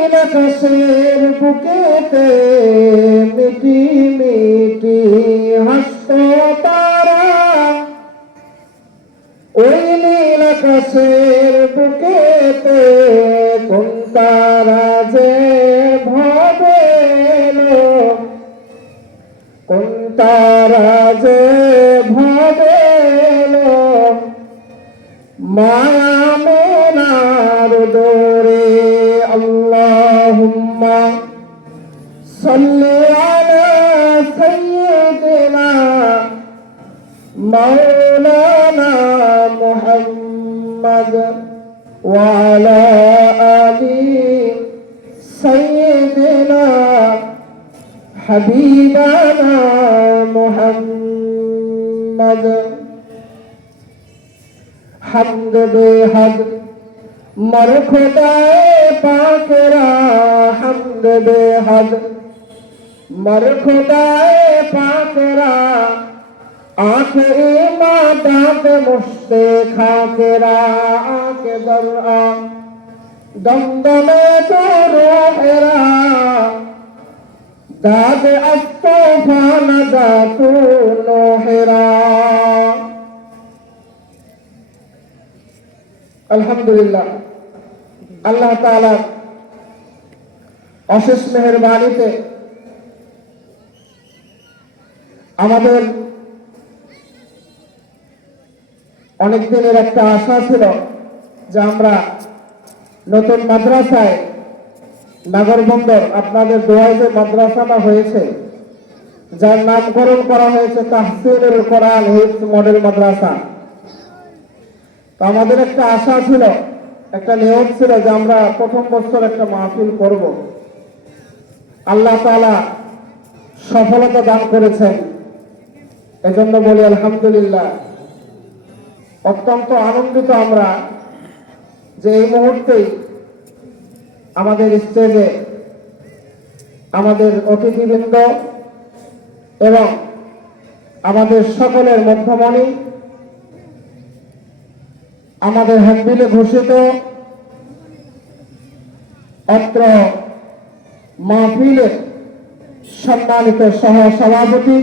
নীল আকাশের বুকেতে মিটি মিটি হাসত তারা, ওই নীল আকাশের বুকেতে কোন তারা যে ভাবেলো, কোন তারা যে ভাবেলো মায়া মোনার দরে। আল্লাহুম্মা সাল্লি আলা সাইয়্যিদিনা মাওলানা মুহাম্মদ ওয়া আলা আলি সাইয়্যিদিনা হাবিবানা মুহাম্মদ। হামদ বেহদ মর খুদায়ে পাকেরা, হামদ বেহদ মর খুদায়ে পাকেরা, आँख इमादत मुश्ते खाकेरा, आँख दरआ दमदमे तो रोहेरा, दाद अस्तोफान दातू नोहेरा। अल्हम्दुलिल्लाह, अल्लाह ताला অশেষ মেহেরবানিতে আমাদের অনেক দিনের একটা আশা ছিল যে আমরা নতুন মাদ্রাসায় নাগরবন্দর আপনাদের দোয়ায় যে মাদ্রাসাটা হয়েছে, যার নামকরণ করা হয়েছে তাহসিনুল কোরআন হিফজ মডেল মাদ্রাসা, তো আমাদের একটা আশা ছিল, একটা নিয়ত ছিল যে আমরা প্রথম বছর একটা মাহফিল করব। আল্লাহ তাআলা সফলতা দান করেছেন, এজন্য বলি আলহামদুলিল্লাহ। অত্যন্ত আনন্দিত আমরা যে এই মুহূর্তেই আমাদের স্টেজে আমাদের অতিথিবৃন্দ এবং আমাদের সকলের মধ্যমণি, আমাদের হ্যান্ডবিলে ঘোষিত অত্র মাহফিলের সম্মানিত সহ সভাপতি